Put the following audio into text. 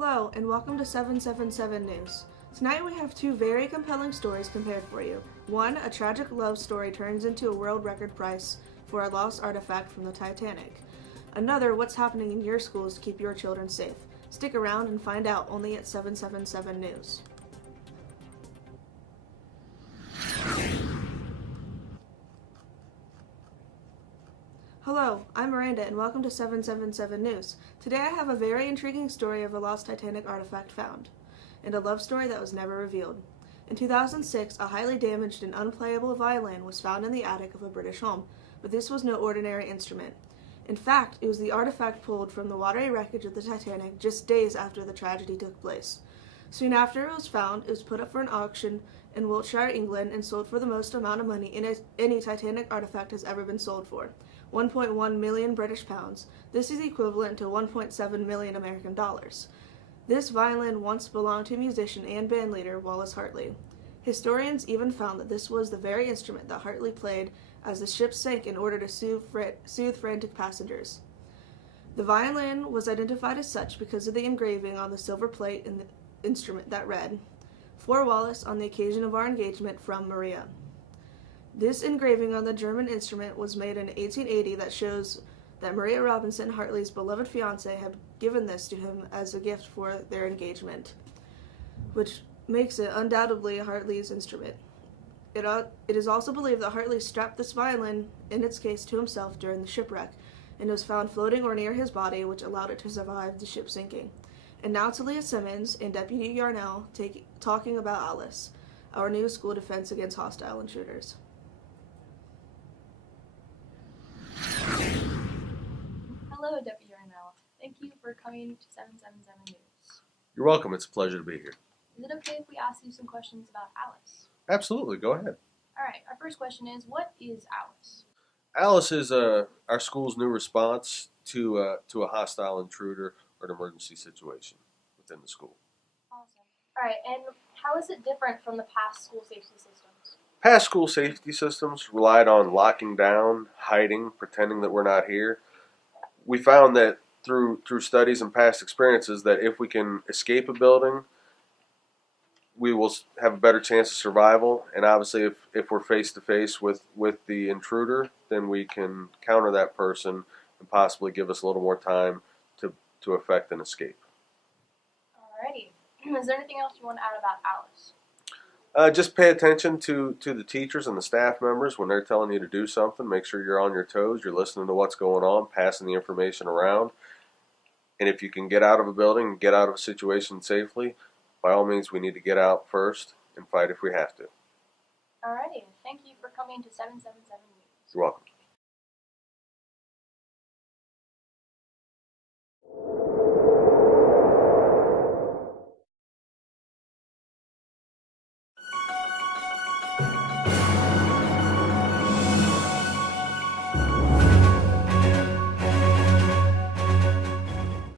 Hello, and welcome to 777 News. Tonight we have two very compelling stories compared for you. One, a tragic love story turns into a world record price for a lost artifact from the Titanic. Another, what's happening in your schools to keep your children safe. Stick around and find out only at 777 News. Hello, I'm Miranda, and welcome to 777 News. Today I have a very intriguing story of a lost Titanic artifact found, and a love story that was never revealed. In 2006, a highly damaged and unplayable violin was found in the attic of a British home, but this was no ordinary instrument. In fact, it was the artifact pulled from the watery wreckage of the Titanic just days after the tragedy took place. Soon after it was found, it was put up for an auction in Wiltshire, England, and sold for the most amount of money any Titanic artifact has ever been sold for. 1.1 million British pounds. This is equivalent to 1.7 million American dollars. This violin once belonged to musician and bandleader Wallace Hartley. Historians even found that this was the very instrument that Hartley played as the ship sank in order to soothe frantic passengers. The violin was identified as such because of the engraving on the silver plate in the instrument that read, "For Wallace on the occasion of our engagement from Maria." This engraving on the German instrument was made in 1880 that shows that Maria Robinson, Hartley's beloved fiancée, had given this to him as a gift for their engagement, which makes it undoubtedly Hartley's instrument. It is also believed that Hartley strapped this violin, in its case, to himself during the shipwreck, and it was found floating or near his body, which allowed it to survive the ship sinking. And now to Leah Simmons and Deputy Yarnell talking about Alice, our new school defense against hostile intruders. Hello, Deputy Yarnell. Thank you for coming to 777 News. You're welcome. It's a pleasure to be here. Is it okay if we ask you some questions about Alice? Absolutely. Go ahead. All right, our first question is, what is Alice? Alice is our school's new response to a hostile intruder or an emergency situation within the school. Awesome. All right, and how is it different from the past school safety systems? Past school safety systems relied on locking down, hiding, pretending that we're not here. We found that through studies and past experiences that if we can escape a building, we will have a better chance of survival. And obviously, if we're face to face with the intruder, then we can counter that person and possibly give us a little more time to effect an escape. Alrighty. Is there anything else you want to add about Alice? Just pay attention to the teachers and the staff members when they're telling you to do something. Make sure you're on your toes, you're listening to what's going on, passing the information around. And if you can get out of a building, get out of a situation safely, by all means, we need to get out first and fight if we have to. Alrighty. Thank you for coming to 777 News. You're welcome.